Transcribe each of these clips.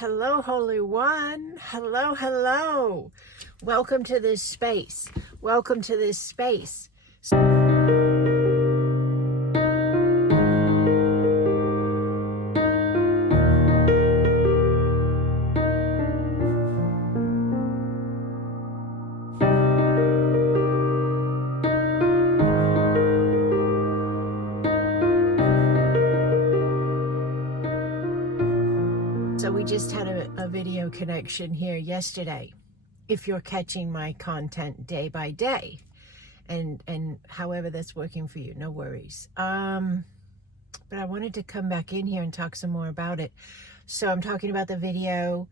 Hello, Holy One. Hello, hello. Welcome to this space. Welcome to this space. So we just had a video connection here yesterday. If you're catching my content day by day, and however that's working for you, no worries. But I wanted to come back in here and talk some more about it. So I'm talking about the video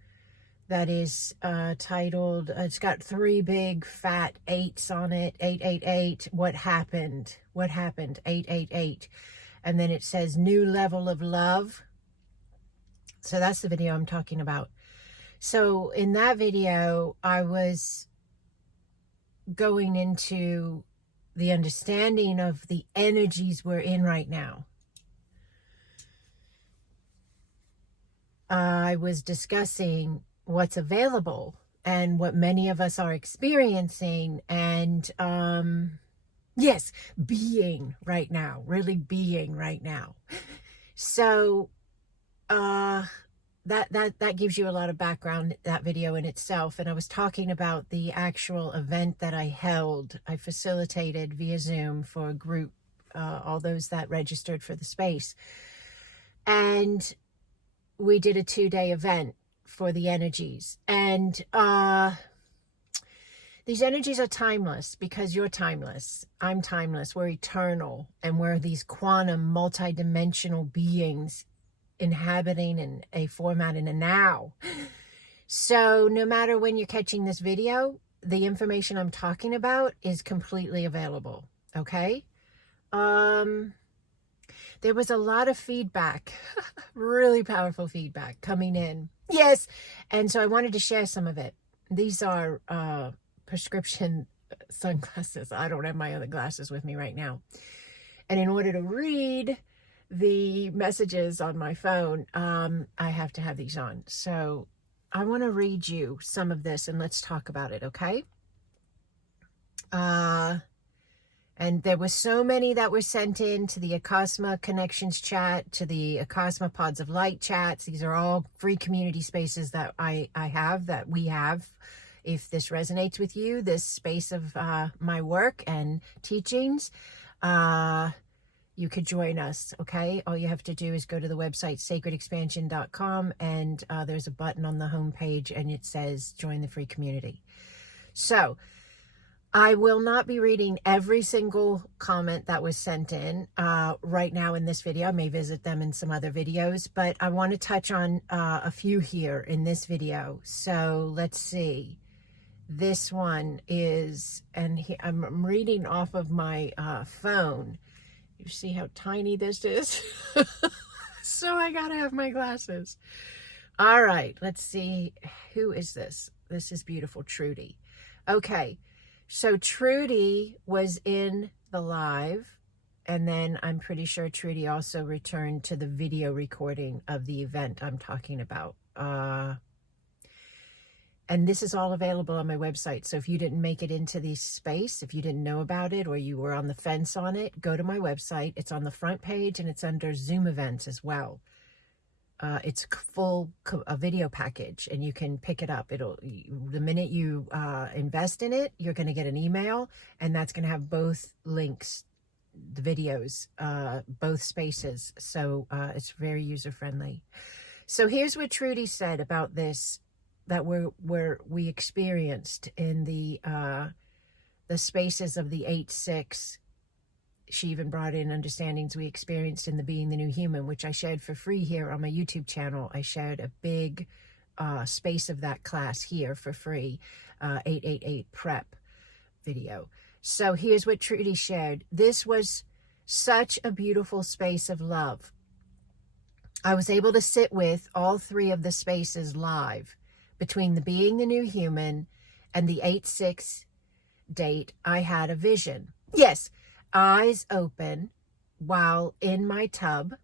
that is titled, it's got 3 big fat 8s on it, 888, what happened, 888. And then it says new level of love. So that's the video I'm talking about. So in that video, I was going into the understanding of the energies we're in right now. I was discussing what's available and what many of us are experiencing, and yes, being right now, really being right now. So that gives you a lot of background, that video in itself. And I was talking about the actual event that I held. I facilitated via Zoom for a group, all those that registered for the space. And we did a 2-day event for the energies. And these energies are timeless because you're timeless. I'm timeless. We're eternal. And we're these quantum, multidimensional beings inhabiting in a format in a now. So no matter when you're catching this video, the information I'm talking about is completely available. Okay. There was a lot of feedback, really powerful feedback coming in. Yes. And so I wanted to share some of it. These are prescription sunglasses. I don't have my other glasses with me right now. And in order to read the messages on my phone, I have to have these on. So I want to read you some of this and let's talk about it, okay? And there were so many that were sent in to the Acasma Connections chat, to the Acasma Pods of Light chats. These are all free community spaces that I have, that we have. If this resonates with you, this space of my work and teachings, you could join us, okay? All you have to do is go to the website, sacredexpansion.com, and there's a button on the homepage, and it says join the free community. So I will not be reading every single comment that was sent in right now in this video. I may visit them in some other videos, but I want to touch on a few here in this video. So let's see. This one is, and I'm reading off of my phone. You see how tiny this is? So I gotta have my glasses. All right, let's see. Who is this? This is beautiful Trudy. Okay, so Trudy was in the live, and then I'm pretty sure Trudy also returned to the video recording of the event I'm talking about. And this is all available on my website. So if you didn't make it into this space, if you didn't know about it, or you were on the fence on it, go to my website. It's on the front page and it's under Zoom events as well. It's a video package, and you can pick it up. The minute you invest in it, you're going to get an email, and that's going to have both links, the videos, both spaces. So it's very user friendly. So here's what Trudy said about this, that we experienced in the spaces of the 8-6. She even brought in understandings we experienced in the Being the New Human, which I shared for free here on my YouTube channel. I shared a big space of that class here for free, 888 prep video. So here's what Trudy shared. This was such a beautiful space of love. I was able to sit with all 3 of the spaces live. Between the Being the New Human and the 8-6 date, I had a vision. Yes, eyes open while in my tub.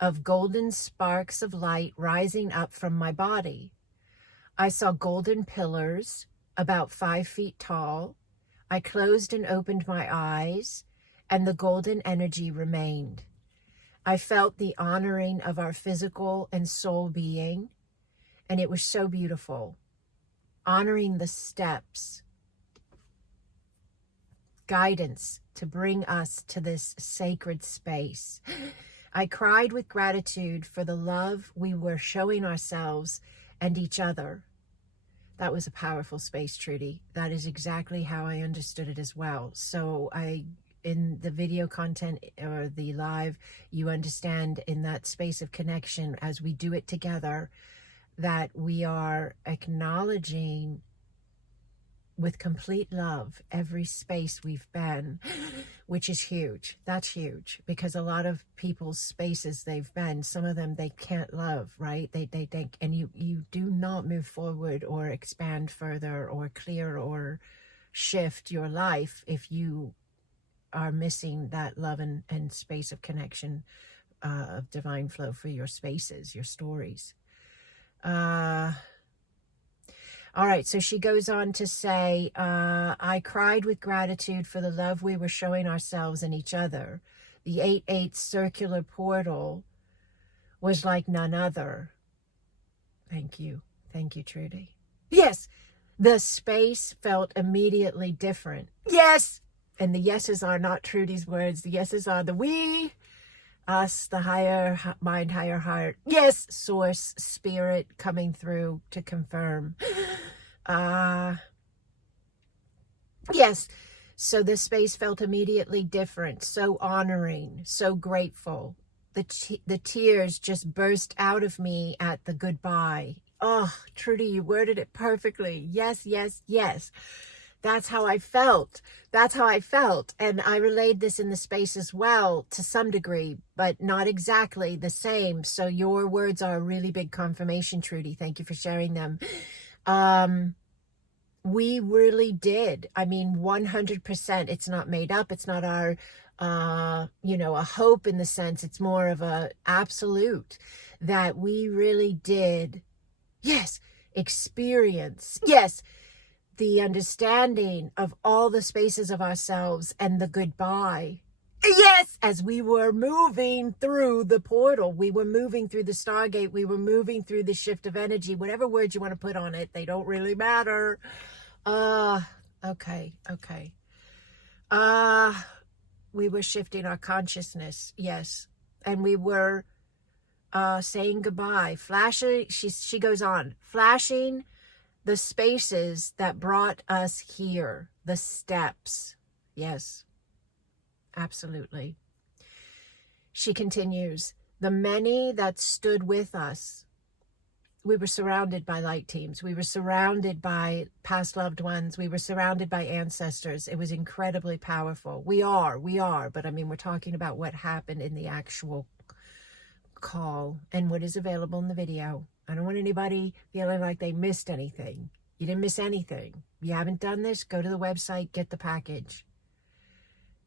of golden sparks of light rising up from my body. I saw golden pillars about 5 feet tall. I closed and opened my eyes, and the golden energy remained. I felt the honoring of our physical and soul being, and it was so beautiful. Honoring the steps, guidance to bring us to this sacred space. I cried with gratitude for the love we were showing ourselves and each other. That was a powerful space, Trudy. That is exactly how I understood it as well. So in the video content or the live, you understand in that space of connection, as we do it together, that we are acknowledging with complete love every space we've been, which is huge. That's huge, because a lot of people's spaces they've been, some of them they can't love, right? They think, and you do not move forward or expand further or clear or shift your life if you are missing that love and space of connection, of divine flow for your spaces, your stories. All right, so she goes on to say, I cried with gratitude for the love we were showing ourselves and each other. The 8/8 circular portal was like none other. Thank you. Thank you, Trudy. Yes, the space felt immediately different. Yes! And the yeses are not Trudy's words. The yeses are the we, us, the higher mind, higher heart. Yes, source, spirit coming through to confirm. Yes, so the space felt immediately different, so honoring, so grateful. The tears just burst out of me at the goodbye. Oh, Trudy, you worded it perfectly. Yes, yes, yes. That's how I felt. That's how I felt. And I relayed this in the space as well to some degree, but not exactly the same. So your words are a really big confirmation, Trudy. Thank you for sharing them. We really did. I mean, 100%. It's not made up. It's not our, a hope in the sense. It's more of a absolute that we really did. Yes. Experience. Yes. The understanding of all the spaces of ourselves and the goodbye. Yes, as we were moving through the portal, we were moving through the Stargate, we were moving through the shift of energy, whatever words you want to put on it, they don't really matter. Okay. We were shifting our consciousness, yes. And we were saying goodbye, flashing, she goes on, flashing the spaces that brought us here, the steps. Yes, absolutely. She continues, the many that stood with us. We were surrounded by light teams. We were surrounded by past loved ones. We were surrounded by ancestors. It was incredibly powerful. We are. But I mean, we're talking about what happened in the actual call and what is available in the video. I don't want anybody feeling like they missed anything. You didn't miss anything. If you haven't done this, go to the website, get the package.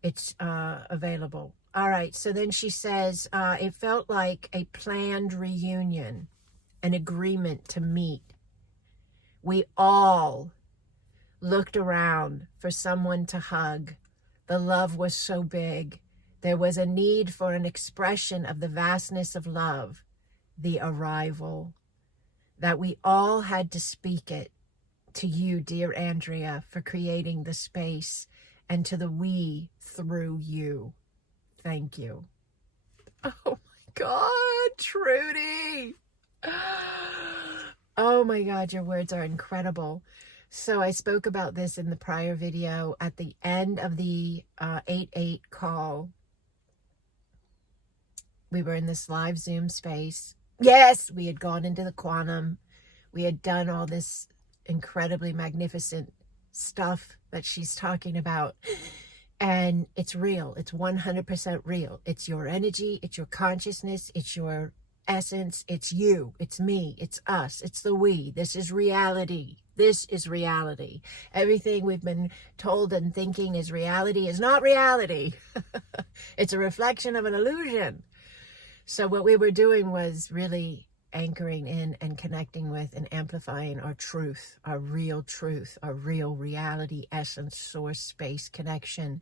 It's available. All right. So then she says, it felt like a planned reunion, an agreement to meet. We all looked around for someone to hug. The love was so big. There was a need for an expression of the vastness of love, the arrival, that we all had to speak it to you, dear Andrea, for creating the space, and to the we through you. Thank you. Oh my God, Trudy. Oh my God, your words are incredible. So I spoke about this in the prior video at the end of the 8/8 call. We were in this live Zoom space. Yes, we had gone into the quantum. We had done all this incredibly magnificent stuff that she's talking about. And it's real. It's 100% real. It's your energy. It's your consciousness. It's your essence. It's you. It's me. It's us. It's the we. This is reality. This is reality. Everything we've been told and thinking is reality is not reality. It's a reflection of an illusion. So what we were doing was really anchoring in and connecting with and amplifying our truth, our real reality, essence, source, space connection.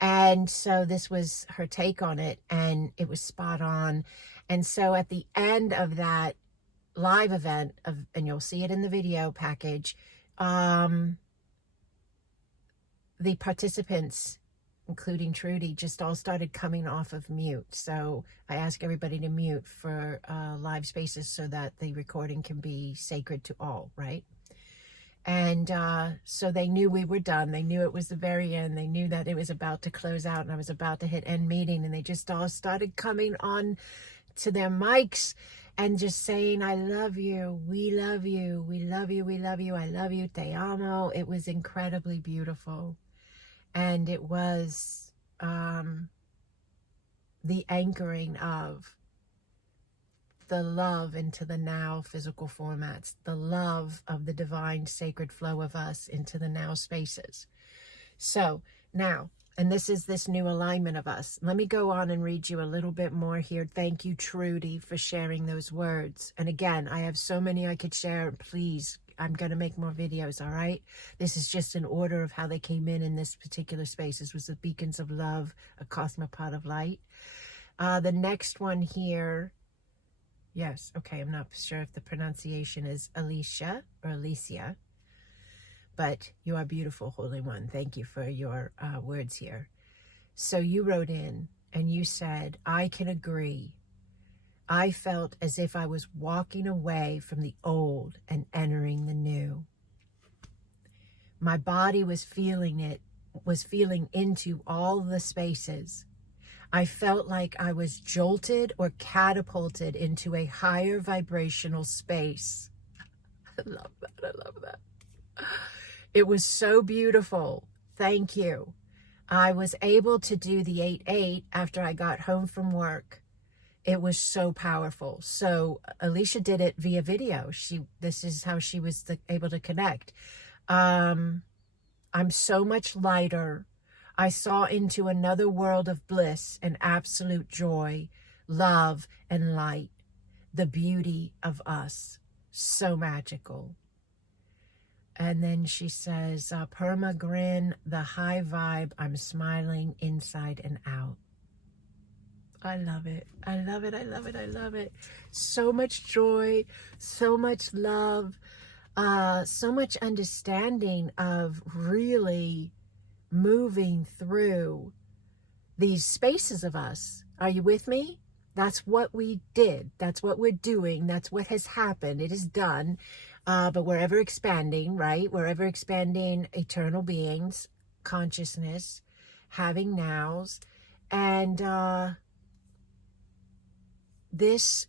And so this was her take on it, and it was spot on. And so at the end of that live event, and you'll see it in the video package, the participants, including Trudy, just all started coming off of mute. So I ask everybody to mute for live spaces so that the recording can be sacred to all, right? And so they knew we were done. They knew it was the very end. They knew that it was about to close out and I was about to hit end meeting. And they just all started coming on to their mics and just saying, I love you. We love you. We love you. We love you. I love you. Te amo. It was incredibly beautiful. And it was the anchoring of the love into the now physical formats, the love of the divine sacred flow of us into the now spaces. So now, and this is this new alignment of us. Let me go on and read you a little bit more here. Thank you, Trudy, for sharing those words. And again, I have so many I could share. Please, I'm going to make more videos, all right? This is just an order of how they came in this particular space. This was the beacons of love, a cosmopod of light. The next one here, yes, okay, I'm not sure if the pronunciation is Alicia or Alicia, but you are beautiful, Holy One. Thank you for your words here. So you wrote in and you said, I can agree. I felt as if I was walking away from the old and entering the new. My body was feeling it, was feeling into all the spaces. I felt like I was jolted or catapulted into a higher vibrational space. I love that. I love that. It was so beautiful. Thank you. I was able to do the 8-8 after I got home from work. It was so powerful. So Alicia did it via video. This is how she was able to connect. I'm so much lighter. I saw into another world of bliss and absolute joy, love and light, the beauty of us. So magical. And then she says, perma grin, the high vibe, I'm smiling inside and out. I love it. I love it. I love it. I love it. So much joy, so much love, so much understanding of really moving through these spaces of us. Are you with me? That's what we did. That's what we're doing. That's what has happened. It is done. But we're ever expanding, right? We're ever expanding eternal beings, consciousness, having nows. And this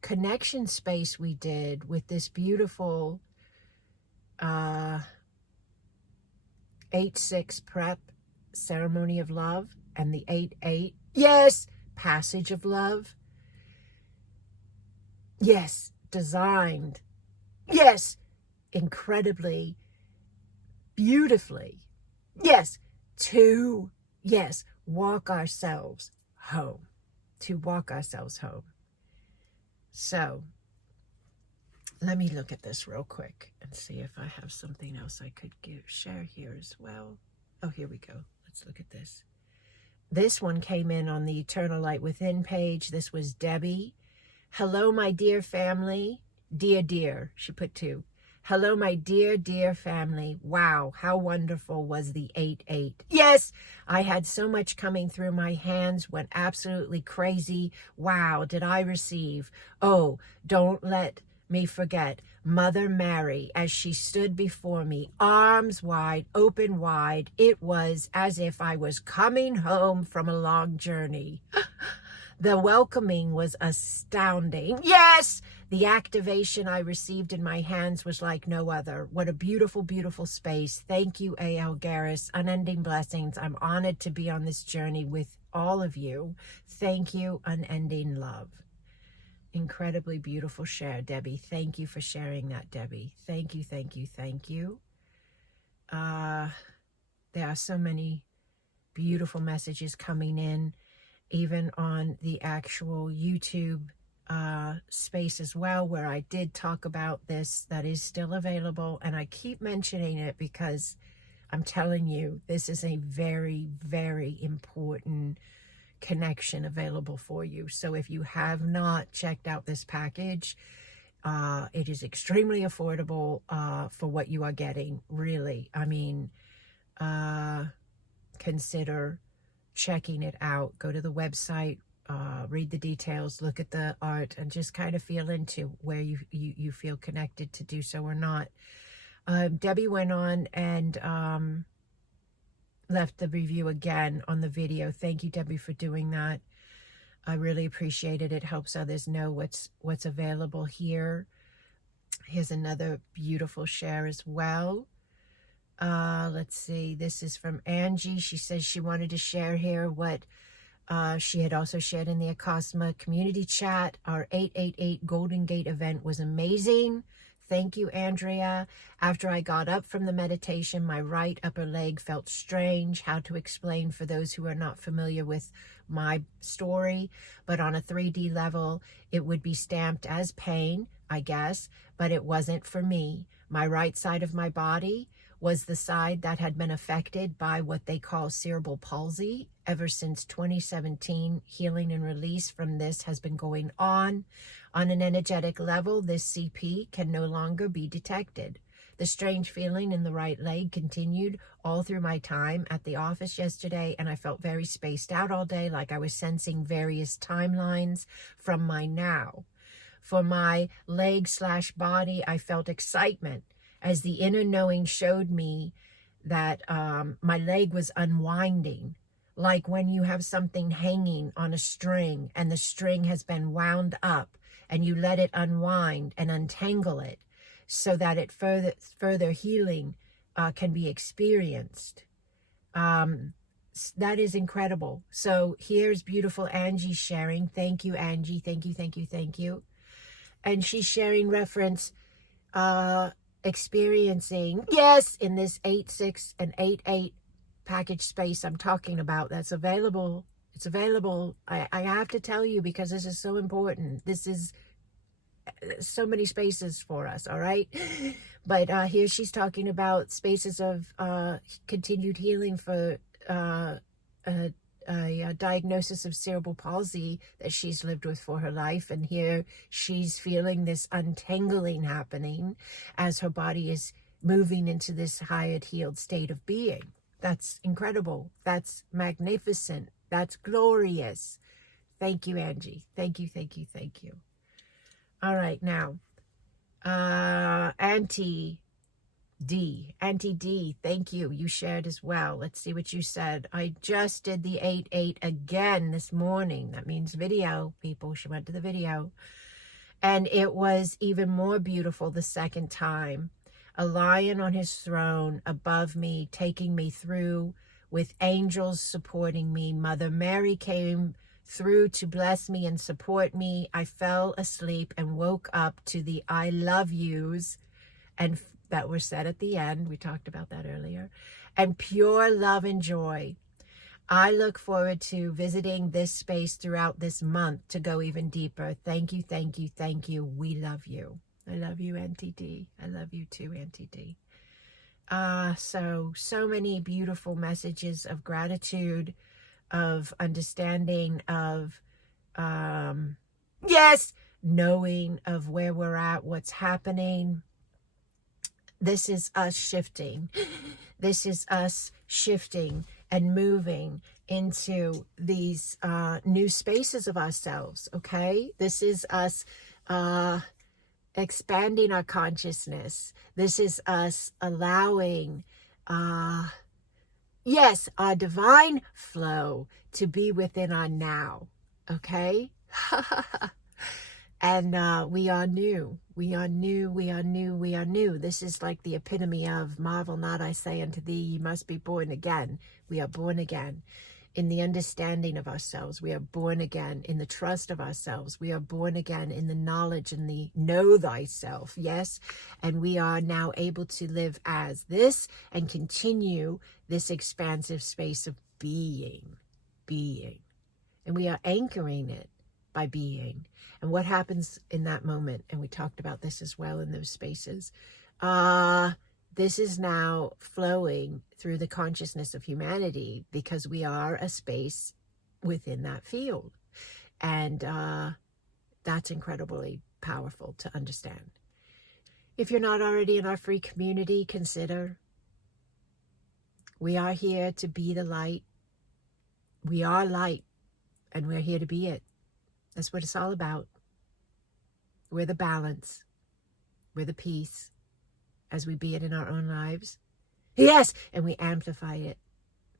connection space we did with this beautiful 8-6 prep ceremony of love and the 8-8, yes, passage of love, yes, designed, yes, incredibly, beautifully, yes, to, yes, walk ourselves home, to walk ourselves home. So let me look at this real quick and see if I have something else I could share here as well. Oh, here we go. Let's look at this. This one came in on the Eternal Light Within page. This was Debbie. Hello, my dear family. Dear, she put 2. Hello, my dear family. Wow, how wonderful was the 8-8. Yes, I had so much coming through my hands, went absolutely crazy. Wow, did I receive? Oh, don't let me forget Mother Mary as she stood before me, arms wide, open wide. It was as if I was coming home from a long journey. The welcoming was astounding. Yes! The activation I received in my hands was like no other. What a beautiful, beautiful space. Thank you, A.L. Garris. Unending blessings. I'm honored to be on this journey with all of you. Thank you. Unending love. Incredibly beautiful share, Debbie. Thank you for sharing that, Debbie. Thank you, thank you, thank you. There are so many beautiful messages coming in. even on the actual YouTube space as well, where I did talk about this. That is still available, and I keep mentioning it because I'm telling you, this is a very, very important connection available for you. So if you have not checked out this package, it is extremely affordable for what you are getting, really. I mean, consider checking it out. Go to the website, read the details, look at the art, and just kind of feel into where you feel connected to do so or not. Debbie went on and left the review again on the video. Thank you, Debbie, for doing that. I really appreciate it. It helps others know what's available here. Here's another beautiful share as well. Let's see. This is from Angie. She says she wanted to share here what she had also shared in the Acasma community chat. Our 888 Golden Gate event was amazing. Thank you, Andrea. After I got up from the meditation, my right upper leg felt strange. How to explain for those who are not familiar with my story, but on a 3D level, it would be stamped as pain, I guess, but it wasn't for me. My right side of my body was the side that had been affected by what they call cerebral palsy. Ever since 2017, healing and release from this has been going on. On an energetic level, this CP can no longer be detected. The strange feeling in the right leg continued all through my time at the office yesterday, and I felt very spaced out all day, like I was sensing various timelines from my now. For my leg/body, I felt excitement as the inner knowing showed me that my leg was unwinding, like when you have something hanging on a string and the string has been wound up and you let it unwind and untangle it so that it further healing can be experienced. That is incredible. So here's beautiful Angie sharing. Thank you, Angie. Thank you, thank you, thank you. And she's sharing reference experiencing, yes, in this 8-6 and 8-8 package space I'm talking about. That's available. It's available. I have to tell you, because this is so important. This is so many spaces for us, all right? But here she's talking about spaces of continued healing for a diagnosis of cerebral palsy that she's lived with for her life. And here she's feeling this untangling happening as her body is moving into this higher healed state of being. That's incredible. That's magnificent. That's glorious. Thank you, Angie. Thank you, thank you, thank you. All right, now, Auntie D, thank you. You shared as well. Let's see what you said. I just did the 8-8 again this morning. That means video, people. She went to the video. And it was even more beautiful the second time. A lion on his throne above me, taking me through with angels supporting me. Mother Mary came through to bless me and support me. I fell asleep and woke up to the I love yous, and that were said at the end. We talked about that earlier. And pure love and joy. I look forward to visiting this space throughout this month to go even deeper. Thank you, thank you, thank you. We love you. I love you, Auntie D. I love you too, Auntie D. So many beautiful messages of gratitude, of understanding, of, yes, knowing of where we're at, what's happening. This is us shifting. This is us shifting and moving into these new spaces of ourselves, okay? This is us expanding our consciousness. This is us allowing, yes, our divine flow to be within our now, okay? And we are new. We are new. We are new. We are new. This is like the epitome of marvel not, I say unto thee, ye must be born again. We are born again in the understanding of ourselves. We are born again in the trust of ourselves. We are born again in the knowledge and the know thyself. Yes. And we are now able to live as this and continue this expansive space of being. And we are anchoring it by being. And what happens in that moment, and we talked about this as well in those spaces, this is now flowing through the consciousness of humanity because we are a space within that field. And that's incredibly powerful to understand. If you're not already in our free community, consider. We are here to be the light. We are light, and we're here to be it. That's what it's all about. We're the balance. We're the peace as we be it in our own lives. Yes, and we amplify it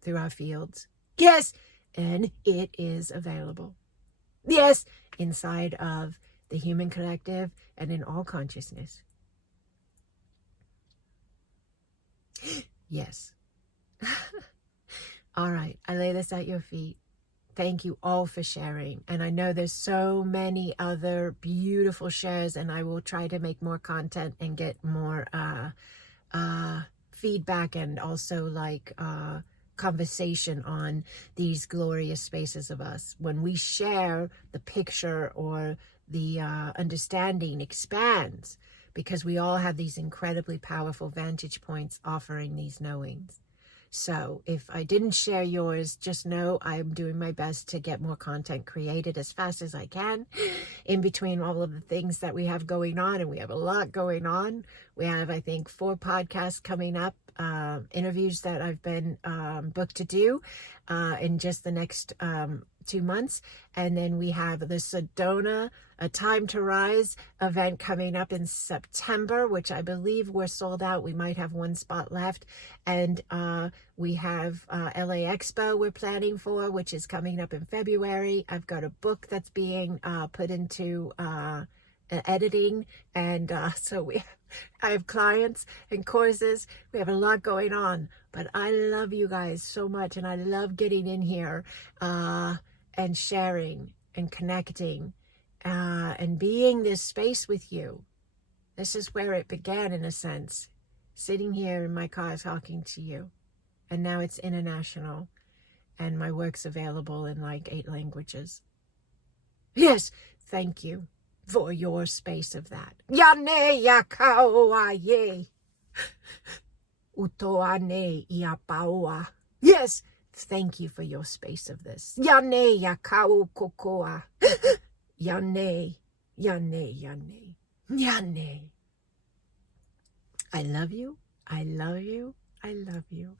through our fields. Yes, and it is available. Yes, inside of the human collective and in all consciousness. Yes. All right, I lay this at your feet. Thank you all for sharing. And I know there's so many other beautiful shares, and I will try to make more content and get more feedback and also like conversation on these glorious spaces of us. When we share, the picture or the understanding expands because we all have these incredibly powerful vantage points offering these knowings. So if I didn't share yours, just know I'm doing my best to get more content created as fast as I can in between all of the things that we have going on. And we have a lot going on. We have, I think, 4 podcasts coming up, interviews that I've been booked to do in just the next 2 months. And then we have the Sedona, A Time to Rise event coming up in September, which I believe we're sold out. We might have 1 spot left. And we have LA Expo we're planning for, which is coming up in February. I've got a book that's being put into editing. And so I have clients and courses. We have a lot going on. But I love you guys so much. And I love getting in here and sharing and connecting and being this space with you. This is where it began, in a sense, sitting here in my car talking to you. And now it's international, and my work's available in like 8 languages. Yes, thank you for your space of that. Yane yakaoaye. Utoane iapaoa. Yes, thank you for your space of this. Yane yakao kokoa. Yane, yane, yane, yane. I love you. I love you. I love you.